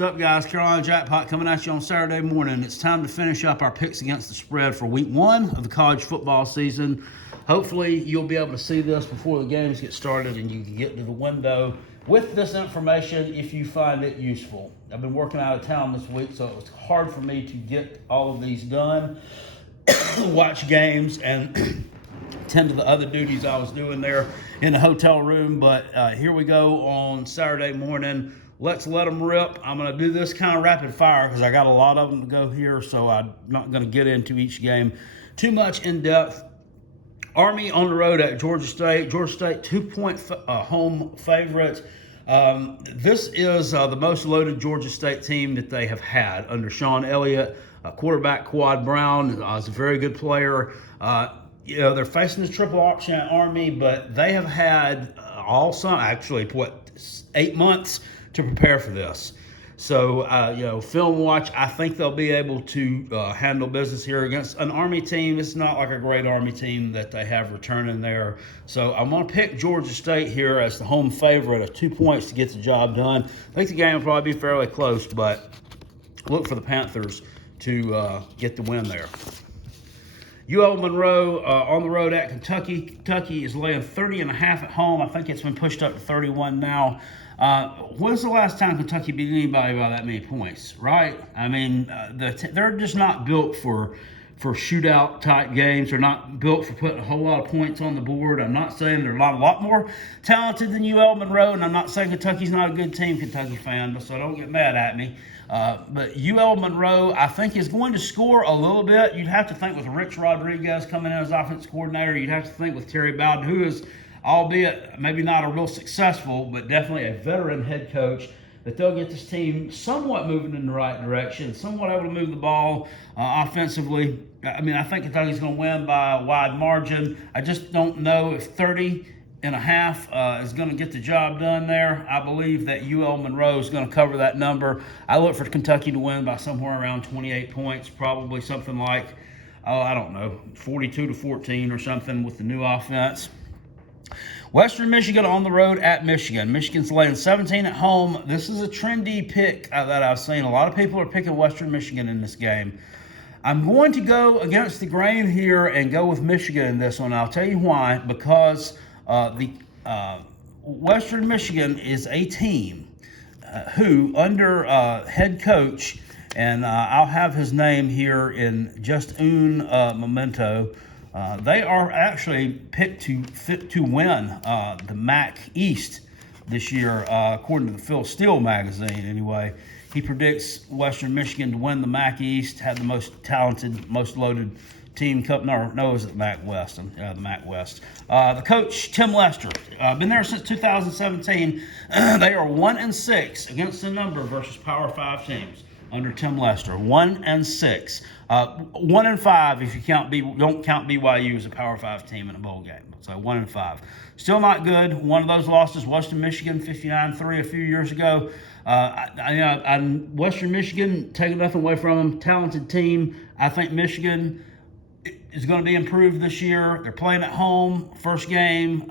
What's up, guys? Carolina Jackpot coming at you on Saturday morning. It's time to finish up our picks against the spread for week 1 of the college football season. Hopefully, you'll be able to see this before the games get started and you can get to the window with this information if you find it useful. I've been working out of town this week, so it was hard for me to get all of these done, watch games, and tend to the other duties I was doing there in the hotel room. But here we go on Saturday morning. Let's let them rip. I'm going to do this kind of rapid fire because I got a lot of them to go here, so I'm not going to get into each game too much in depth. Army on the road at Georgia State. Georgia State 2-point home favorite. This is the most loaded Georgia State team that they have had under Sean Elliott. Quarterback Quad Brown is a very good player. They're facing the triple option at Army, but they have had 8 months to prepare for this. So, film watch, I think they'll be able to handle business here against an Army team. It's not like a great Army team that they have returning there. So I'm going to pick Georgia State here as the home favorite of 2 points to get the job done. I think the game will probably be fairly close, but look for the Panthers to get the win there. UL Monroe on the road at Kentucky. Kentucky is laying 30.5 at home. I think it's been pushed up to 31 now. When's the last time Kentucky beat anybody by that many points, right? I mean, they're just not built for shootout-type games. They're not built for putting a whole lot of points on the board. I'm not saying they're a lot more talented than UL Monroe, and I'm not saying Kentucky's not a good team, Kentucky fan, so don't get mad at me. But UL Monroe, I think, is going to score a little bit. You'd have to think with Rich Rodriguez coming in as offensive coordinator. You'd have to think with Terry Bowden, who is, albeit maybe not a real successful, but definitely a veteran head coach, that they'll get this team somewhat moving in the right direction, somewhat able to move the ball offensively. I mean, I think Kentucky's going to win by a wide margin. I just don't know if 30.5 is going to get the job done there. I believe that UL Monroe is going to cover that number. I look for Kentucky to win by somewhere around 28 points, probably something like, 42-14 or something with the new offense. Western Michigan on the road at Michigan. Michigan's laying 17 at home. This is a trendy pick that I've seen. A lot of people are picking Western Michigan in this game. I'm going to go against the grain here and go with Michigan in this one. I'll tell you why. Because the Western Michigan is a team who, under head coach, and I'll have his name here in just un momento, they are actually picked to win the MAC East this year, according to the Phil Steele magazine. Anyway, he predicts Western Michigan to win the MAC East, have the most talented, most loaded team. No, is it MAC West? The MAC West. The coach, Tim Lester, been there since 2017. They are 1-6 against the number versus Power 5 teams under Tim Lester. 1-6. 1-5 if you don't count BYU as a Power 5 team in a bowl game. So 1-5. Still not good. One of those losses, Western Michigan, 59-3 a few years ago. Western Michigan, taking nothing away from them, talented team. I think Michigan is going to be improved this year. They're playing at home. First game,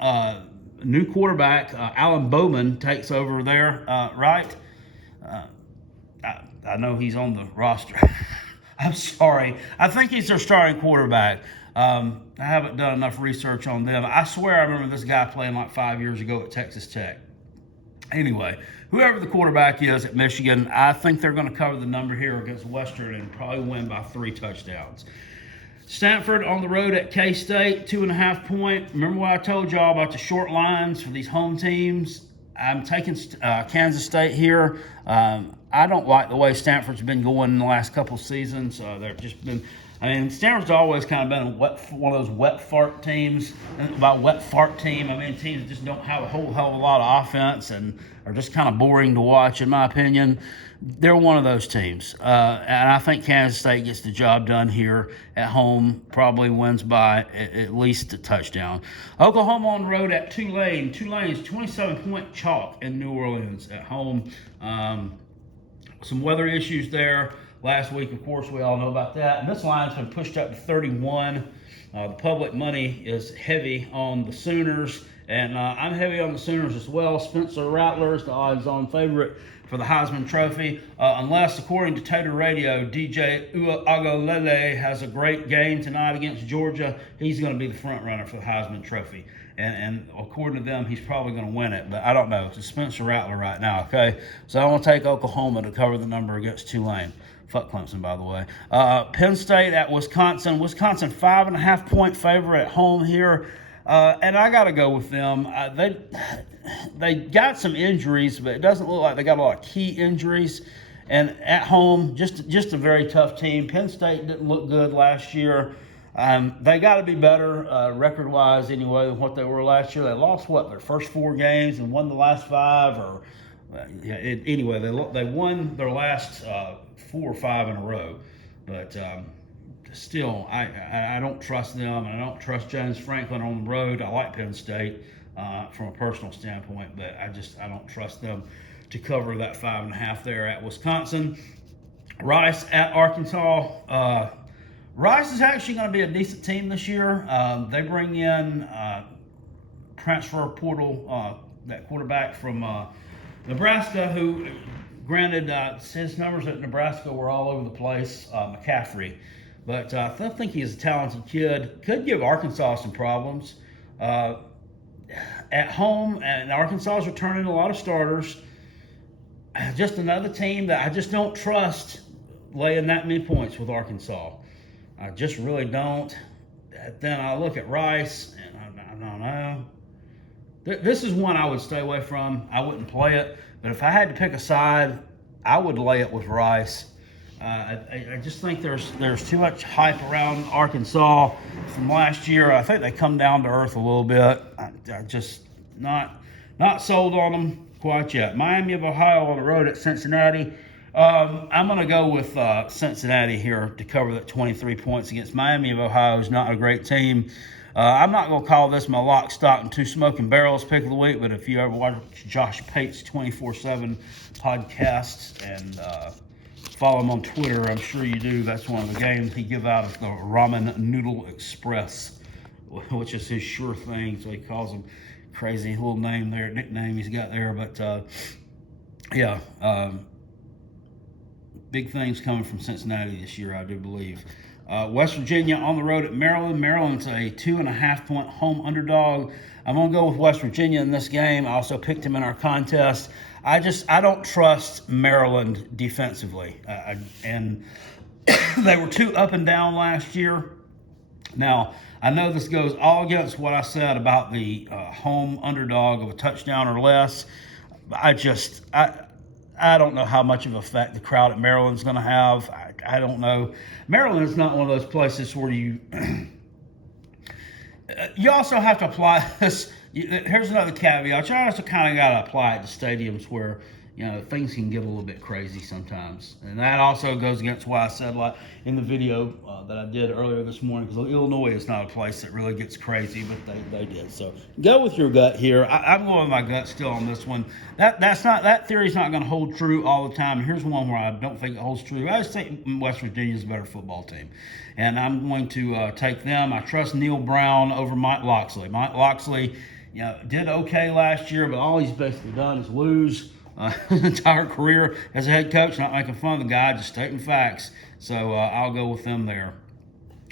new quarterback, Alan Bowman takes over there, right? I know he's on the roster. I'm sorry. I think he's their starting quarterback. I haven't done enough research on them. I swear I remember this guy playing like 5 years ago at Texas Tech. Anyway, whoever the quarterback is at Michigan, I think they're going to cover the number here against Western and probably win by 3 touchdowns. Stanford on the road at K-State, 2.5 point. Remember what I told y'all about the short lines for these home teams? I'm taking Kansas State here. I don't like the way Stanford's been going in the last couple seasons. They've just been, Stanford's always kind of been one of those wet fart teams. By wet fart team, teams that just don't have a whole hell of a lot of offense and are just kind of boring to watch, in my opinion. They're one of those teams. And I think Kansas State gets the job done here at home, probably wins by at least a touchdown. Oklahoma on the road at Tulane. Tulane is 27-point chalk in New Orleans at home. Some weather issues there last week, of course, we all know about that. And this line's been pushed up to 31. The public money is heavy on the Sooners, and I'm heavy on the Sooners as well. Spencer Rattler's the odds-on favorite for the Heisman Trophy, unless, according to Tater Radio, DJ Uiagalelei has a great game tonight against Georgia. He's going to be the front runner for the Heisman Trophy. And according to them, he's probably going to win it. But I don't know. It's Spencer Rattler right now, okay? So I want to take Oklahoma to cover the number against Tulane. Fuck Clemson, by the way. Penn State at Wisconsin. Wisconsin 5.5-point favorite at home here. And I got to go with them. They got some injuries, but it doesn't look like they got a lot of key injuries. And at home, just a very tough team. Penn State didn't look good last year. They got to be better record-wise anyway than what they were last year. They lost, their first 4 games and won the last 5? Anyway, they won their last 4 or 5 in a row. But still, I don't trust them, and I don't trust James Franklin on the road. I like Penn State from a personal standpoint, but I don't trust them to cover that 5.5 there at Wisconsin. Rice at Arkansas. Rice is actually going to be a decent team this year. They bring in transfer portal, that quarterback from Nebraska, who, granted, his numbers at Nebraska were all over the place, McCaffrey. But I think he's a talented kid. Could give Arkansas some problems. At home, and Arkansas is returning a lot of starters. Just another team that I just don't trust laying that many points with Arkansas. I just really don't. Then I look at Rice, and I don't know. This is one I would stay away from. I wouldn't play it. But if I had to pick a side, I would lay it with Rice. I just think there's too much hype around Arkansas from last year. I think they come down to earth a little bit. I just not sold on them quite yet. Miami of Ohio on the road at Cincinnati. I'm going to go with Cincinnati here to cover that 23 points against Miami of Ohio, who's not a great team. I'm not going to call this my lock, stock, and 2 smoking barrels pick of the week, but if you ever watch Josh Pate's 24/7 podcasts and follow him on Twitter, I'm sure you do. That's one of the games he gives out of the Ramen Noodle Express, which is his sure thing, so he calls him crazy little nickname he's got there. But, big things coming from Cincinnati this year, I do believe. West Virginia on the road at Maryland. Maryland's a 2.5-point home underdog. I'm going to go with West Virginia in this game. I also picked him in our contest. I don't trust Maryland defensively. And they were too up and down last year. Now, I know this goes all against what I said about the home underdog of a touchdown or less. I don't know how much of an effect the crowd at Maryland's going to have. I don't know. Maryland is not one of those places where you also have to apply this. Here's another caveat. You also kind of got to apply it to stadiums where, things can get a little bit crazy sometimes. And that also goes against what I said in the video that I did earlier this morning, because Illinois is not a place that really gets crazy, but they did. So go with your gut here. I'm going with my gut still on this one. That theory's not going to hold true all the time. Here's one where I don't think it holds true. I just think West Virginia's a better football team. And I'm going to take them. I trust Neil Brown over Mike Locksley. Mike Locksley, did okay last year, but all he's basically done is lose. His entire career as a head coach. Not making fun of the guy, just stating facts. So I'll go with them there.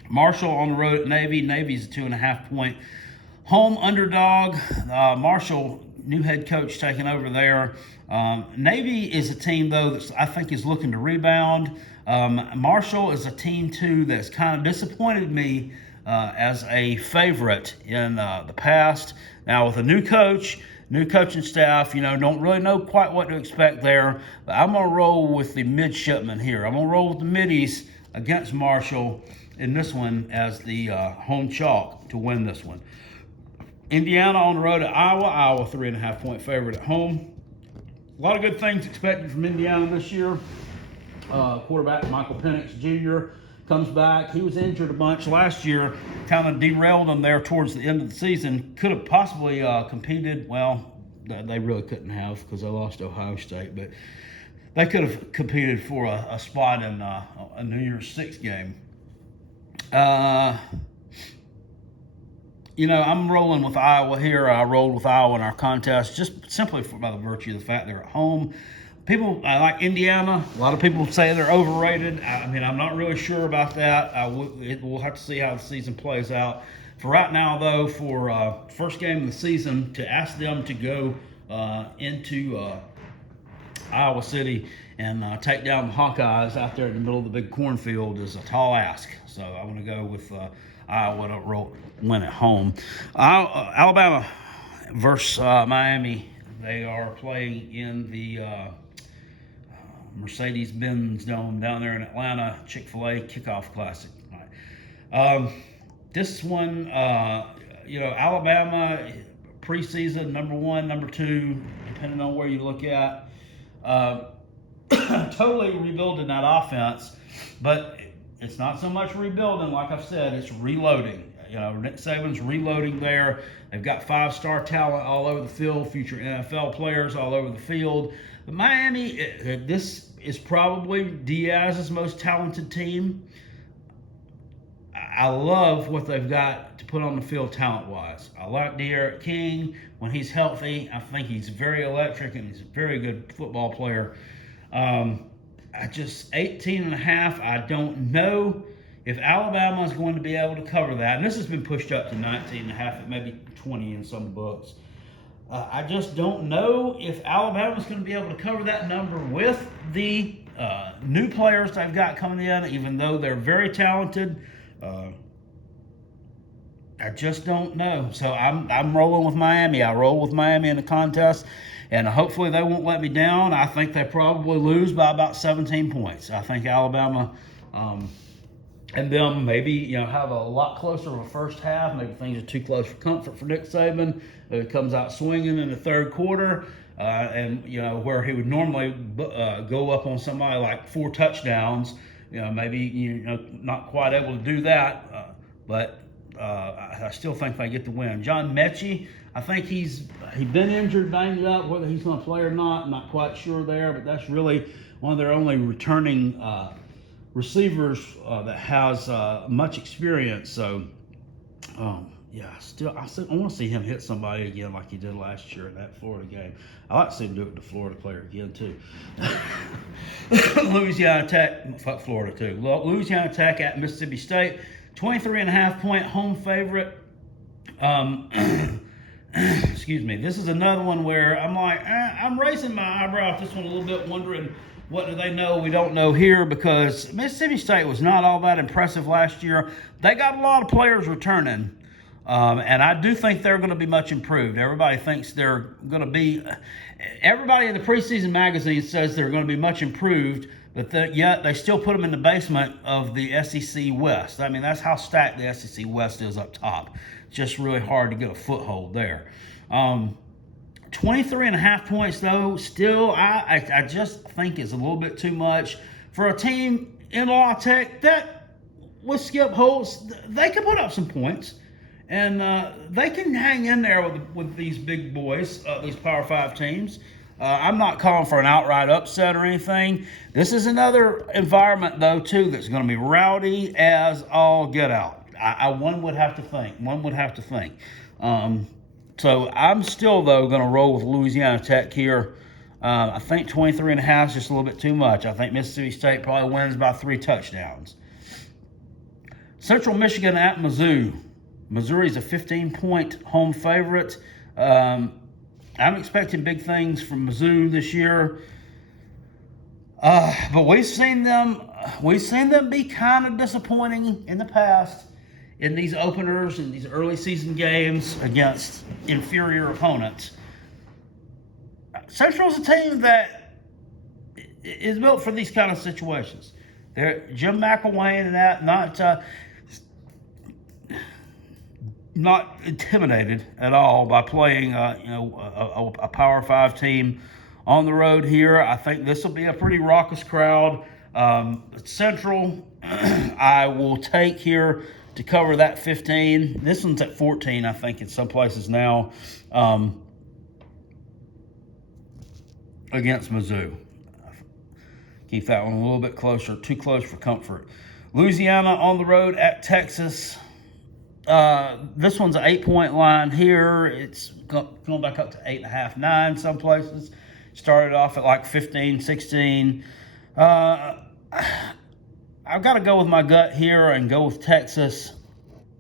Marshall on the road at Navy. Navy's a 2.5-point home underdog. Marshall, new head coach, taking over there. Navy is a team, though, that I think is looking to rebound. Marshall is a team, too, that's kind of disappointed me as a favorite in the past. Now, with a new coaching staff, don't really know quite what to expect there. But I'm going to roll with the midshipmen here. I'm going to roll with the middies against Marshall in this one as the home chalk to win this one. Indiana on the road at Iowa. Iowa 3.5-point favorite at home. A lot of good things expected from Indiana this year. Quarterback Michael Penix Jr. comes back. He was injured a bunch last year, kind of derailed them there towards the end of the season. Could have possibly competed. Well, they really couldn't have because they lost to Ohio State, but they could have competed for a spot in a New Year's Six game. I'm rolling with Iowa here. I rolled with Iowa in our contest just simply by the virtue of the fact they're at home. I like Indiana. A lot of people say they're overrated. I mean, I'm not really sure about that. We'll have to see how the season plays out. For right now, though, for first game of the season, to ask them to go into Iowa City and take down the Hawkeyes out there in the middle of the big cornfield is a tall ask. So I want to go with Iowa to win at home. Alabama versus Miami. They are playing in the Mercedes-Benz Dome down there in Atlanta, Chick-fil-A Kickoff Classic. All right. This one, Alabama preseason number 1, number 2, depending on where you look at. Totally rebuilding that offense, but it's not so much rebuilding, like I've said, it's reloading. Nick Saban's reloading there. They've got 5-star talent all over the field, future NFL players all over the field. But Miami, this is probably Diaz's most talented team. I love what they've got to put on the field talent-wise. I like De'Aaron King. When he's healthy, I think he's very electric and he's a very good football player. 18.5, I don't know if Alabama is going to be able to cover that. And this has been pushed up to 19.5, maybe 20 in some books. I just don't know if Alabama's going to be able to cover that number with the new players they've got coming in, even though they're very talented. I just don't know. So I'm rolling with Miami. I roll with Miami in the contest, and hopefully they won't let me down. I think they probably lose by about 17 points. I think Alabama and them maybe have a lot closer of a first half. Maybe things are too close for comfort for Nick Saban. It comes out swinging in the third quarter, and where he would normally go up on somebody like 4 touchdowns. Maybe not quite able to do that, but I still think they get the win. John Mechie, I think he's been injured, banged up. Whether he's going to play or not, I'm not quite sure there. But that's really one of their only returning receivers that has much experience. So, I want to see him hit somebody again like he did last year in that Florida game. I like to see him do it to Florida player again too. Louisiana Tech, fuck Florida too. Louisiana Tech at Mississippi State, 23.5-point home favorite. Excuse me. This is another one where I'm like, I'm raising my eyebrow at this one a little bit, wondering what do they know we don't know here, because Mississippi State was not all that impressive last year. They got a lot of players returning. And I do think they're going to be much improved. Everybody thinks they're going to be – everybody in the preseason magazine says they're going to be much improved, but yet they still put them in the basement of the SEC West. I mean, that's how stacked the SEC West is up top. It's just really hard to get a foothold there. 23.5 points, though, still I just think is a little bit too much for a team in La Tech that with Skip Holtz, they can put up some points. And they can hang in there with these big boys, these Power 5 teams. I'm not calling for an outright upset or anything. This is another environment, though, too, that's going to be rowdy as all get out. One would have to think. So I'm still, though, going to roll with Louisiana Tech here. I think 23.5 is just a little bit too much. I think Mississippi State probably wins by 3 touchdowns. Central Michigan at Mizzou. Missouri's a 15-point home favorite. I'm expecting big things from Mizzou this year. But we've seen them be kind of disappointing in the past in these openers and these early season games against inferior opponents. Central's a team that is built for these kind of situations. Jim McElwain and that, not intimidated at all by playing, a Power 5 team on the road here. I think this will be a pretty raucous crowd. Central, I will take here to cover that 15. This one's at 14, I think, in some places now, against Mizzou. Keep that one a little bit closer, too close for comfort. Louisiana on the road at Texas. This one's an 8-point line here. It's going back up to 8.5, 9 some places. started off at like 15, 16. I've got to go with my gut here and go with Texas.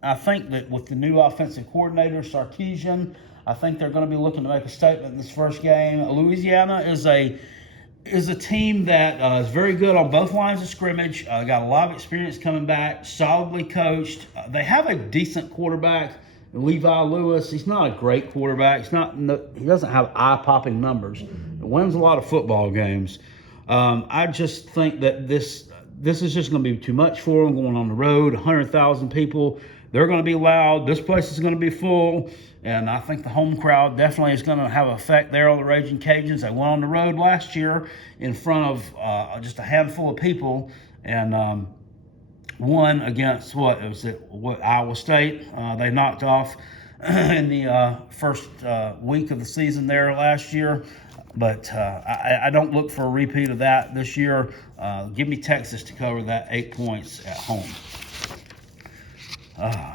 I think that with the new offensive coordinator, Sarkisian, I think they're going to be looking to make a statement in this first game. Louisiana is a team that is very good on both lines of scrimmage. Got a lot of experience coming back, solidly coached. They have a decent quarterback, Levi Lewis. He's not a great quarterback. He doesn't have eye-popping numbers. He wins a lot of football games. I just think that this is just going to be too much for them going on the road. 100,000 people. They're going to be loud. This place is going to be full. And I think the home crowd definitely is going to have an effect there on the Raging Cajuns. They went on the road last year in front of just a handful of people and won against Iowa State. They knocked off in the first week of the season there last year. But I don't look for a repeat of that this year. Give me Texas to cover that 8 points at home.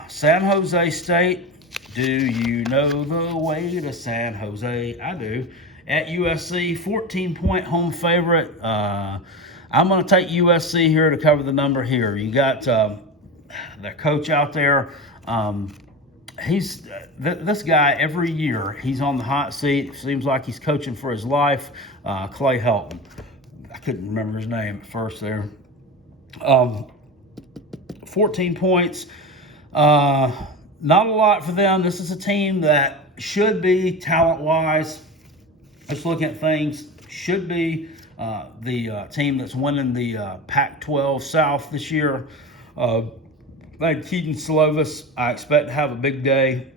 San Jose State. Do you know the way to San Jose? I do. At USC, 14-point home favorite. I'm going to take USC here to cover the number here. You got their coach out there. This guy, every year, he's on the hot seat. Seems like he's coaching for his life. Clay Helton. I couldn't remember his name at first there. 14 points. Not a lot for them. This is a team that should be, talent-wise, just looking at things, should be the team that's winning the Pac-12 South this year. Keaton Slovis, I expect to have a big day.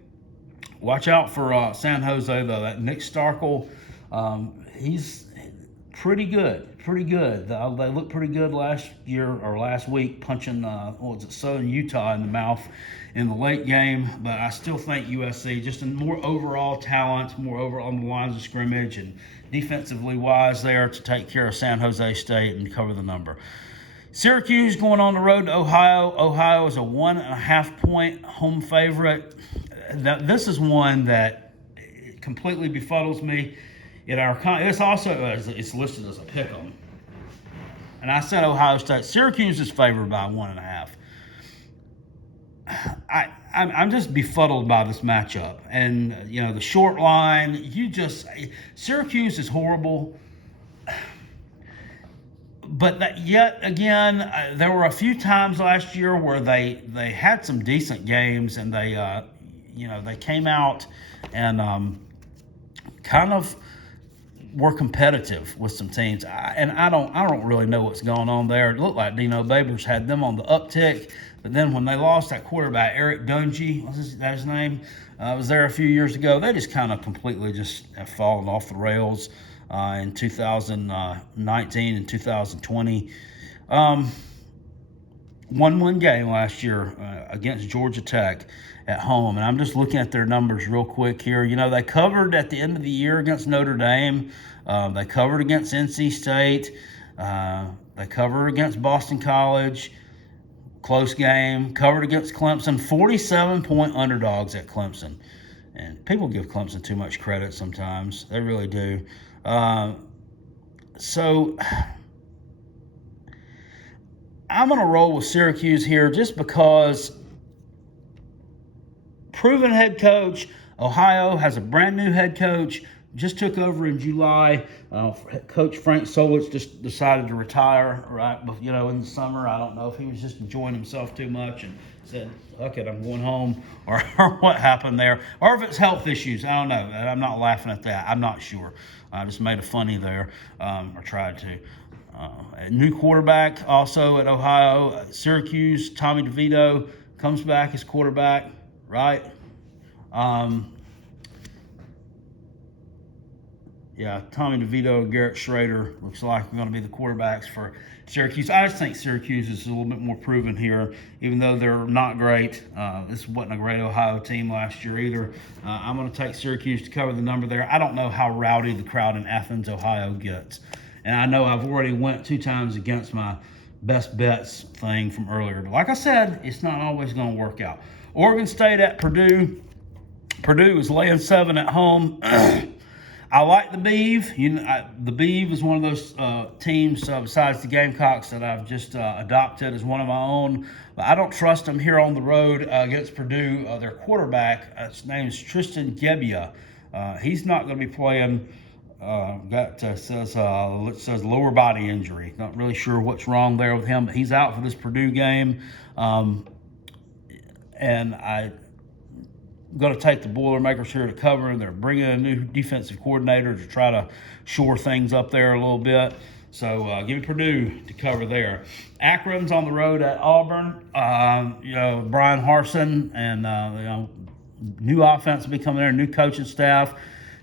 Watch out for San Jose, though. That Nick Starkel, he's pretty good. They looked pretty good last week, punching Southern Utah in the mouth in the late game. But I still think USC, just in more overall talent, more over on the lines of scrimmage and defensively wise there to take care of San Jose State and cover the number. Syracuse going on the road to Ohio. Ohio is a 1.5-point home favorite. Now, this is one that completely befuddles me. It's also it's listed as a pick 'em, and I said Ohio State. Syracuse is favored by 1.5. I'm just befuddled by this matchup, and the short line. Syracuse is horrible, but yet again, there were a few times last year where they had some decent games, and they came out and kind of were competitive with some teams, and I don't really know what's going on there. It looked like Dino Babers had them on the uptick, but then when they lost that quarterback Eric Dungy, was that his name? Was there a few years ago. They just kind of completely just have fallen off the rails in 2019 and 2020. Won one game last year against Georgia Tech at home, and I'm just looking at their numbers real quick here. They covered at the end of the year against Notre Dame. They covered against NC State. They covered against Boston College. Close game. Covered against Clemson. 47-point underdogs at Clemson. And people give Clemson too much credit sometimes. They really do. So I'm going to roll with Syracuse here just because proven head coach. Ohio has a brand new head coach. Just took over in July. Coach Frank Solich just decided to retire, right? In the summer. I don't know if he was just enjoying himself too much and said, "Fuck it, I'm going home," or what happened there, or if it's health issues. I don't know. I'm not laughing at that. I'm not sure. I just made a funny there, or tried to. A new quarterback also at Ohio, Syracuse. Tommy DeVito comes back as quarterback, right? Tommy DeVito and Garrett Schrader looks like are going to be the quarterbacks for Syracuse. I just think Syracuse is a little bit more proven here, even though they're not great. This wasn't a great Ohio team last year either. I'm going to take Syracuse to cover the number there. I don't know how rowdy the crowd in Athens, Ohio gets. And I know I've already went 2 times against my best bets thing from earlier. But like I said, it's not always going to work out. Oregon State at Purdue. Purdue is laying 7 at home. I like the Beeve. The Beeve is one of those teams besides the Gamecocks that I've just adopted as one of my own. But I don't trust them here on the road against Purdue. Their quarterback, his name is Tristan Gebbia. He's not going to be playing. Says lower body injury. Not really sure what's wrong there with him, but he's out for this Purdue game. And I'm going to take the Boilermakers here to cover, and they're bringing a new defensive coordinator to try to shore things up there a little bit. So give me Purdue to cover there. Akron's on the road at Auburn. Brian Harsin and new offense will be coming there, new coaching staff.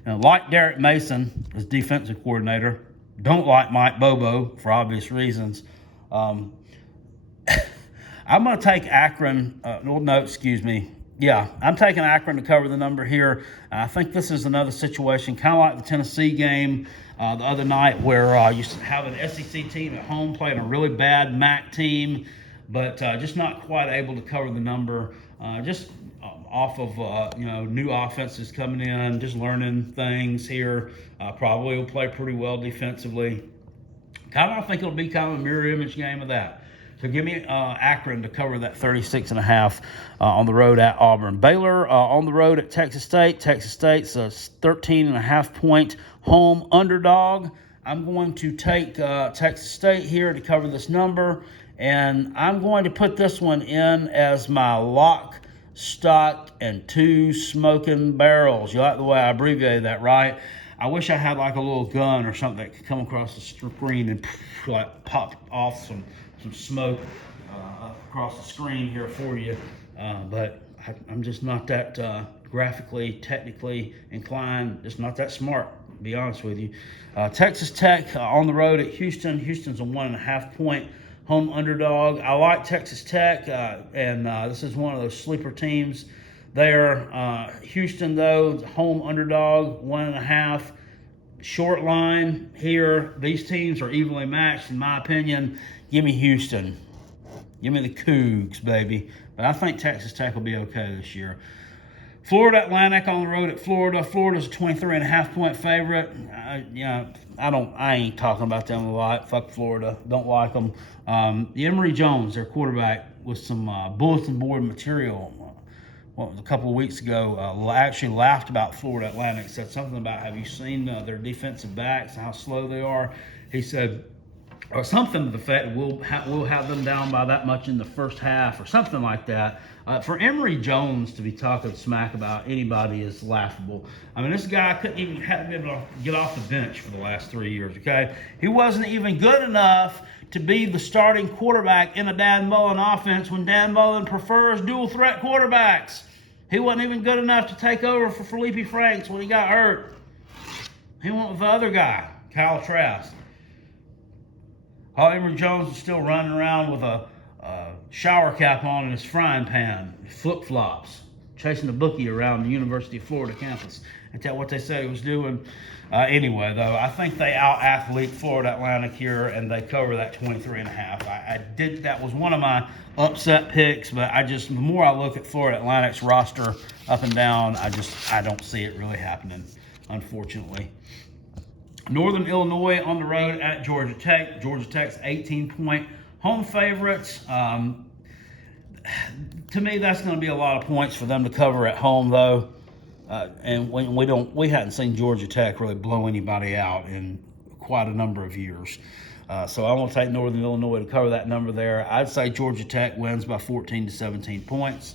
Like Derek Mason as defensive coordinator. Don't like Mike Bobo for obvious reasons. I'm going to take Akron. I'm taking Akron to cover the number here. I think this is another situation, kind of like the Tennessee game the other night, where you have an SEC team at home playing a really bad MAC team, but just not quite able to cover the number. Off of new offenses coming in, just learning things here. Probably will play pretty well defensively. I think it'll be kind of a mirror image game of that. So give me Akron to cover that 36.5 on the road at Auburn. Baylor on the road at Texas State. Texas State's a 13.5 point home underdog. I'm going to take Texas State here to cover this number, and I'm going to put this one in as my lock, stock, and 2 smoking barrels. You like the way I abbreviated that, right? I wish I had like a little gun or something that could come across the screen and like pop off some smoke across the screen here for you. But I'm just not that graphically, technically inclined, just not that smart, to be honest with you. Texas Tech on the road at Houston. Houston's a 1.5 point home underdog. I like Texas Tech, and this is one of those sleeper teams there. Houston, though, home underdog, 1.5. Short line here. These teams are evenly matched, in my opinion. Give me Houston. Give me the Cougs, baby. But I think Texas Tech will be okay this year. Florida Atlantic on the road at Florida. Florida's a 23.5 point favorite. I ain't talking about them a lot. Fuck Florida. Don't like them. Emory Jones, their quarterback, with some bulletin board material a couple of weeks ago, actually laughed about Florida Atlantic. Said something about, have you seen their defensive backs and how slow they are? He said, or something to the fact that we'll have them down by that much in the first half, or something like that. For Emory Jones to be talking smack about anybody is laughable. I mean, this guy hadn't been able to get off the bench for the last 3 years, okay? He wasn't even good enough to be the starting quarterback in a Dan Mullen offense when Dan Mullen prefers dual threat quarterbacks. He wasn't even good enough to take over for Felipe Franks when he got hurt. He went with the other guy, Kyle Trask. Emory Jones is still running around with a shower cap on and his frying pan, flip-flops, chasing the bookie around the University of Florida campus. That's what they said he was doing. Anyway, though, I think they out-athlete Florida Atlantic here, and they cover that 23.5. That was one of my upset picks, but the more I look at Florida Atlantic's roster up and down, I don't see it really happening, unfortunately. Northern Illinois on the road at Georgia Tech. Georgia Tech's 18-point home favorites. To me, that's going to be a lot of points for them to cover at home, though. And we hadn't seen Georgia Tech really blow anybody out in quite a number of years. So I'm going to take Northern Illinois to cover that number there. I'd say Georgia Tech wins by 14 to 17 points.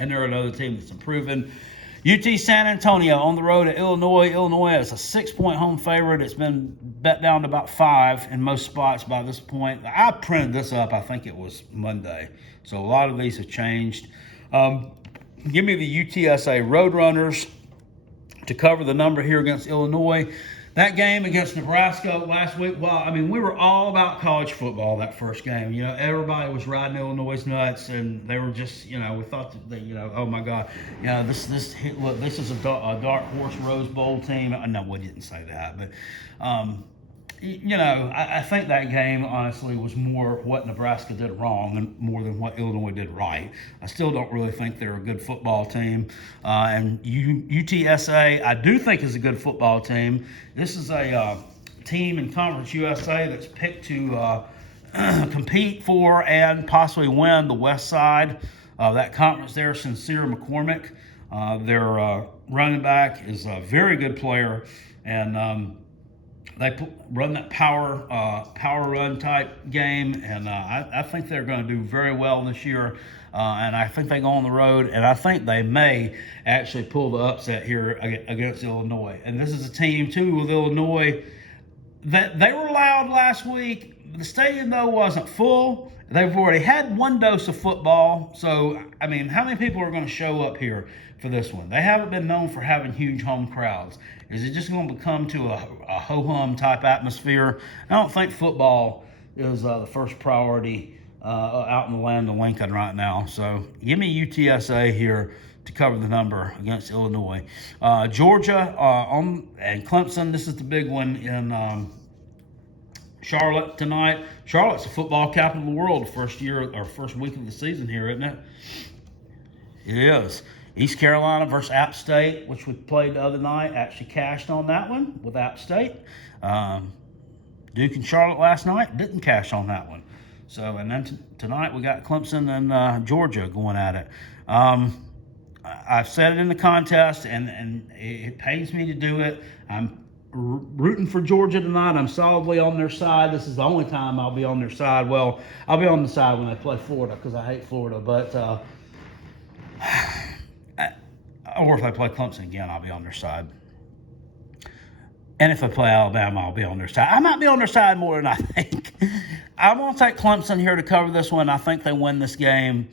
And they're another team that's improving. UT San Antonio on the road at Illinois. Illinois is a 6-point home favorite. It's been bet down to about 5 in most spots by this point. I printed this up, I think it was Monday. So a lot of these have changed. Give me the UTSA Roadrunners to cover the number here against Illinois. That game against Nebraska last week, we were all about college football that first game. Everybody was riding Illinois' nuts, and they were just, we thought that oh my God, this is a dark horse Rose Bowl team. No, we didn't say that, but I think that game, honestly, was more what Nebraska did wrong and more than what Illinois did right. I still don't really think they're a good football team. And UTSA, I do think is a good football team. This is a team in Conference USA that's picked to compete for and possibly win the West Side of that conference there. Sincere McCormick, their running back, is a very good player. And they run that power run type game, and I think they're going to do very well this year. And I think they go on the road, and I think they may actually pull the upset here against Illinois. And this is a team, too, with Illinois that they were loud last week. The stadium, though, wasn't full. They've already had one dose of football. So, I mean, how many people are going to show up here for this one? They haven't been known for having huge home crowds. Is it just going to become to a ho-hum type atmosphere? I don't think football is the first priority out in the land of Lincoln right now. So give me UTSA here to cover the number against Illinois. Georgia and Clemson, this is the big one in Charlotte tonight. Charlotte's the football capital of the world, first week of the season here, isn't it? It is. East Carolina versus App State, which we played the other night, actually cashed on that one with App State. Duke and Charlotte last night didn't cash on that one. So, and then tonight we got Clemson and Georgia going at it. I've said it in the contest, and it pains me to do it. I'm rooting for Georgia tonight. I'm solidly on their side. This is the only time I'll be on their side. Well, I'll be on the side when they play Florida because I hate Florida, but or if they play Clemson again, I'll be on their side. And if they play Alabama, I'll be on their side. I might be on their side more than I think. I'm going to take Clemson here to cover this one. I think they win this game.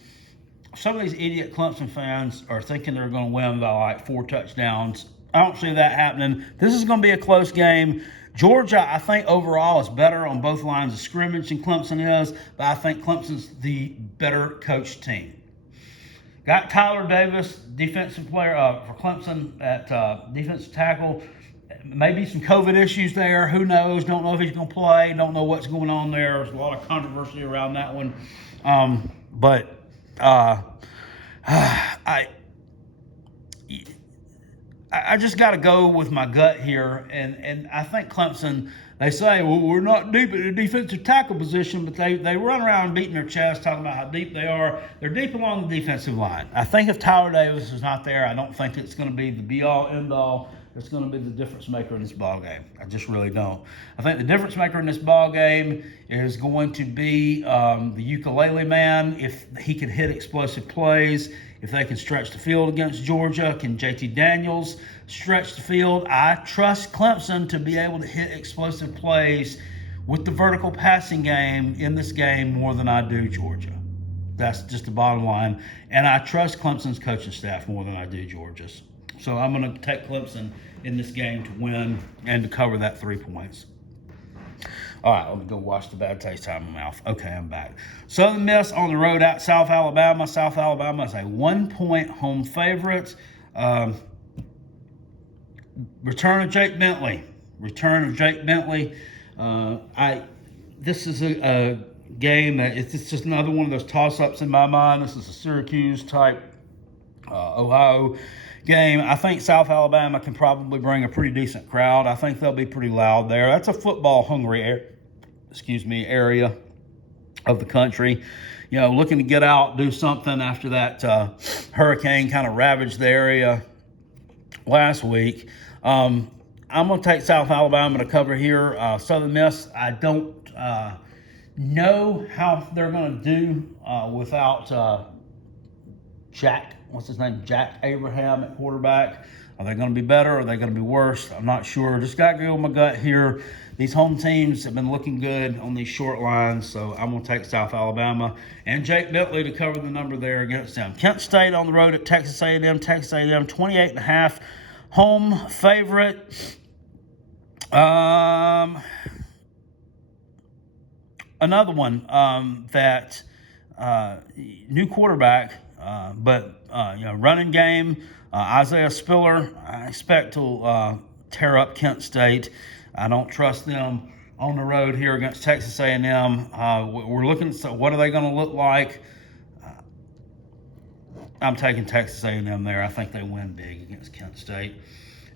Some of these idiot Clemson fans are thinking they're going to win by like 4 touchdowns. I don't see that happening. This is going to be a close game. Georgia, I think overall is better on both lines of scrimmage than Clemson is, but I think Clemson's the better coached team. Got Tyler Davis, defensive player for Clemson at defensive tackle. Maybe some COVID issues there. Who knows? Don't know if he's going to play. Don't know what's going on there. There's a lot of controversy around that one. But I just got to go with my gut here. And I think Clemson, they say, well, we're not deep at the defensive tackle position, but they run around beating their chest, talking about how deep they are. They're deep along the defensive line. I think if Tyler Davis is not there, I don't think it's going to be the be-all, end-all. It's going to be the difference maker in this ball game. I just really don't. I think the difference maker in this ball game is going to be the ukulele man. If he can hit explosive plays, if they can stretch the field against Georgia, can JT Daniels stretch the field? I trust Clemson to be able to hit explosive plays with the vertical passing game in this game more than I do Georgia. That's just the bottom line. And I trust Clemson's coaching staff more than I do Georgia's. So I'm going to take Clemson in this game to win and to cover that 3 points. All right, let me go wash the bad taste out of my mouth. Okay, I'm back. Southern Miss on the road at South Alabama. South Alabama is a 1-point home favorite. Return of Jake Bentley. This is a game that it's just another one of those toss-ups in my mind. This is a Syracuse-type Ohio game. I think South Alabama can probably bring a pretty decent crowd. I think they'll be pretty loud there. That's a football-hungry area of the country. You know, looking to get out, do something after that hurricane kind of ravaged the area last week. I'm going to take South Alabama to cover here. Southern Miss, I don't know how they're going to do without Jack Abraham at quarterback. Are they going to be better? Are they going to be worse? I'm not sure. Just got to go with my gut here. These home teams have been looking good on these short lines, so I'm going to take South Alabama and Jake Bentley to cover the number there against them. Kent State on the road at Texas A&M. Texas A&M 28.5 home favorite. Another one that new quarterback, but running game. Isaiah Spiller, I expect to tear up Kent State. I don't trust them on the road here against Texas A&M. We're looking at what are they going to look like. I'm taking Texas A&M there. I think they win big against Kent State.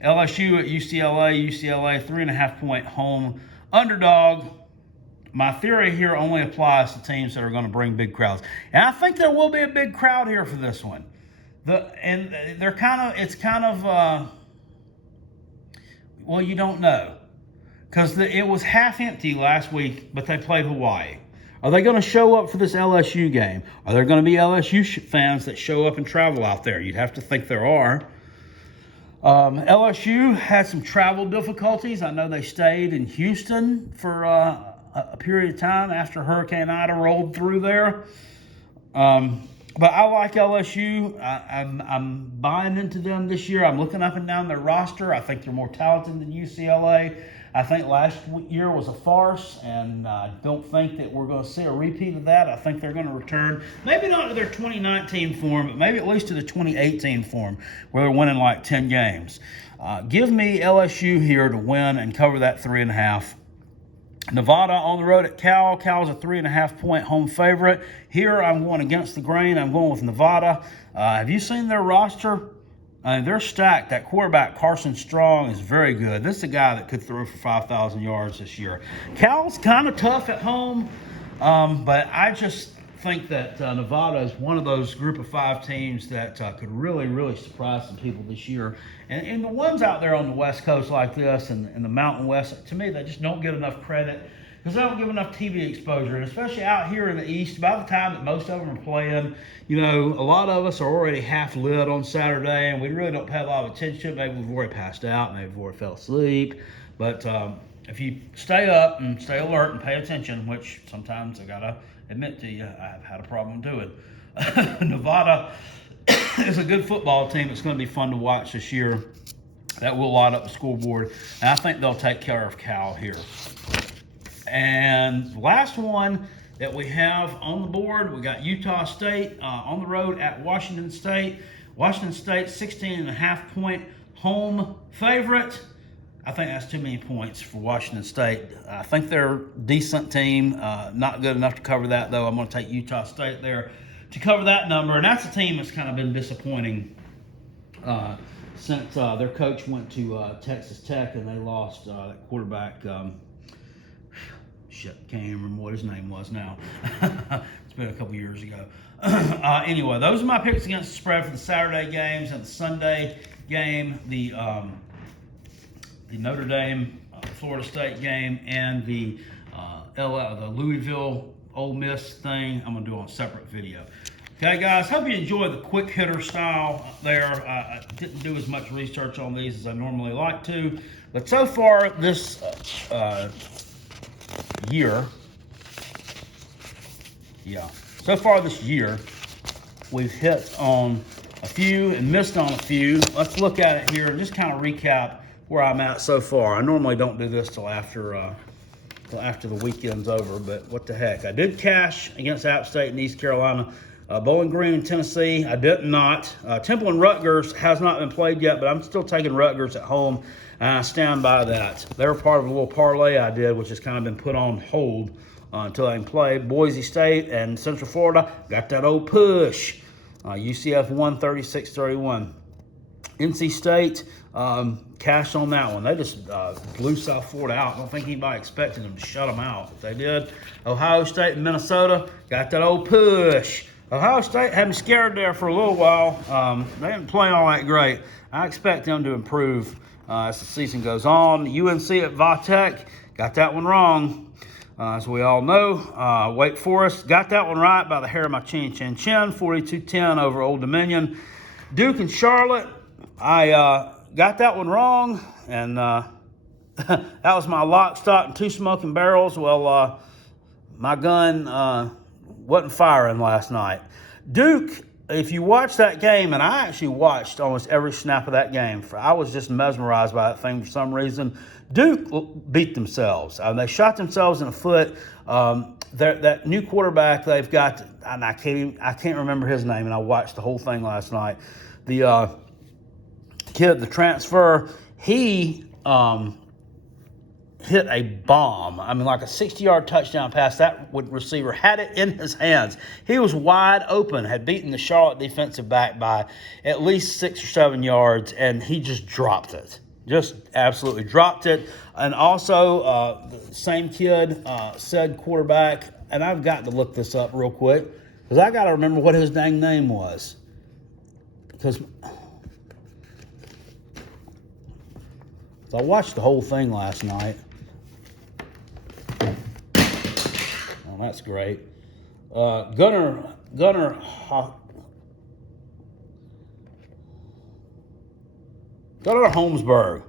LSU at UCLA. UCLA 3.5-point home underdog. My theory here only applies to teams that are going to bring big crowds, and I think there will be a big crowd here for this one. Well, you don't know, because it was half empty last week, but they played Hawaii. Are they going to show up for this LSU game? Are there going to be LSU fans that show up and travel out there? You'd have to think there are. LSU had some travel difficulties. I know they stayed in Houston for a period of time after Hurricane Ida rolled through there. But I like LSU. I'm buying into them this year. I'm looking up and down their roster. I think they're more talented than UCLA. I think last year was a farce, and I don't think that we're going to see a repeat of that. I think they're going to return, maybe not to their 2019 form, but maybe at least to the 2018 form, where they're winning like 10 games. Give me LSU here to win and cover that 3.5. Nevada on the road at Cal. Cal's a 3.5-point home favorite. Here I'm going against the grain. I'm going with Nevada. Have you seen their roster? They're stacked. That quarterback, Carson Strong, is very good. This is a guy that could throw for 5,000 yards this year. Cal's kind of tough at home, but I just think that Nevada is one of those group of 5 teams that could really, really surprise some people this year. And the ones out there on the West Coast like this and the Mountain West, to me, they just don't get enough credit because they don't give enough TV exposure. And especially out here in the East, by the time that most of them are playing, a lot of us are already half lit on Saturday, and we really don't pay a lot of attention. Maybe we've already passed out, maybe we've already fell asleep. But if you stay up and stay alert and pay attention, which sometimes I got to admit to you, I've had a problem doing. Nevada is a good football team. It's going to be fun to watch this year. That will light up the scoreboard. And I think they'll take care of Cal here. And last one that we have on the board, we got Utah State on the road at Washington State. Washington State, 16.5-point home favorite. I think that's too many points for Washington State. I think they're a decent team. Not good enough to cover that, though. I'm going to take Utah State there to cover that number. And that's a team that's kind of been disappointing since their coach went to Texas Tech and they lost that quarterback. Can't even remember what his name was now. It's been a couple years ago. Anyway, those are my picks against the spread for the Saturday games and the Sunday game. The Notre Dame, Florida State game, and the Louisville Ole Miss thing, I'm going to do on a separate video. Okay, guys, hope you enjoy the quick hitter style there. I didn't do as much research on these as I normally like to, but so far this year, we've hit on a few and missed on a few. Let's look at it here and just kind of recap where I'm at so far. I normally don't do this till after the weekend's over, but what the heck. I did cash against App State and East Carolina. Bowling Green and Tennessee, I did not. Temple and Rutgers has not been played yet, but I'm still taking Rutgers at home, and I stand by that. They were part of a little parlay I did, which has kind of been put on hold until I can play. Boise State and Central Florida, got that old push. UCF won 36-31. NC State, cash on that one. They just blew South Florida out. I don't think anybody expected them to shut them out, but they did. Ohio State and Minnesota, got that old push. Ohio State had me scared there for a little while. They didn't play all that great. I expect them to improve as the season goes on. UNC at Vatech, got that one wrong. As we all know, Wake Forest, got that one right by the hair of my chin, 42-10 over Old Dominion. Duke and Charlotte, I got that one wrong, and that was my lock, stock, and two smoking barrels. Well, my gun wasn't firing last night. Duke, if you watch that game, and I actually watched almost every snap of that game, I was just mesmerized by that thing for some reason. Duke beat themselves. They shot themselves in the foot. That new quarterback they've got, and I can't remember his name, and I watched the whole thing last night. The kid, the transfer, he hit a bomb. I mean, like a 60-yard touchdown pass. That receiver had it in his hands. He was wide open, had beaten the Charlotte defensive back by at least 6 or 7 yards, and he just dropped it. Just absolutely dropped it. And also, the same kid, said quarterback, and I've got to look this up real quick because I got to remember what his dang name was. Because I watched the whole thing last night. Oh, that's great. Gunnar Holmesburg.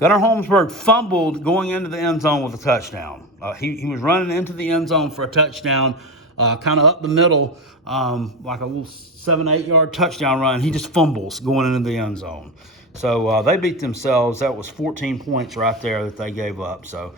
Gunnar Holmesburg fumbled going into the end zone with a touchdown. He was running into the end zone for a touchdown, kind of up the middle, like a little 7-8 yard touchdown run. He just fumbles going into the end zone. So they beat themselves. That was 14 points right there that they gave up. So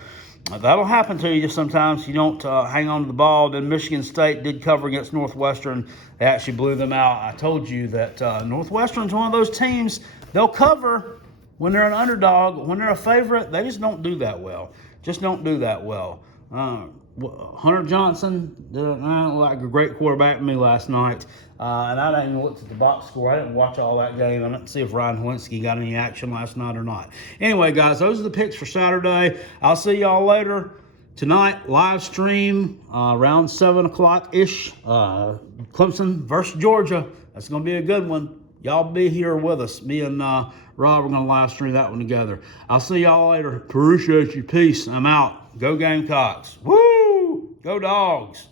that'll happen to you just sometimes. You don't hang on to the ball. Then Michigan State did cover against Northwestern. They actually blew them out. I told you that Northwestern's one of those teams. They'll cover when they're an underdog. When they're a favorite, they just don't do that well. Just don't do that well. Hunter Johnson did like a great quarterback to me last night. And I didn't even look at the box score. I didn't watch all that game. I didn't see if Ryan Holinsky got any action last night or not. Anyway, guys, those are the picks for Saturday. I'll see y'all later. Tonight, live stream around 7 o'clock-ish. Clemson versus Georgia. That's going to be a good one. Y'all be here with us. Me and Rob are going to live stream that one together. I'll see y'all later. Appreciate you. Peace. I'm out. Go Gamecocks. Woo! Go Dogs.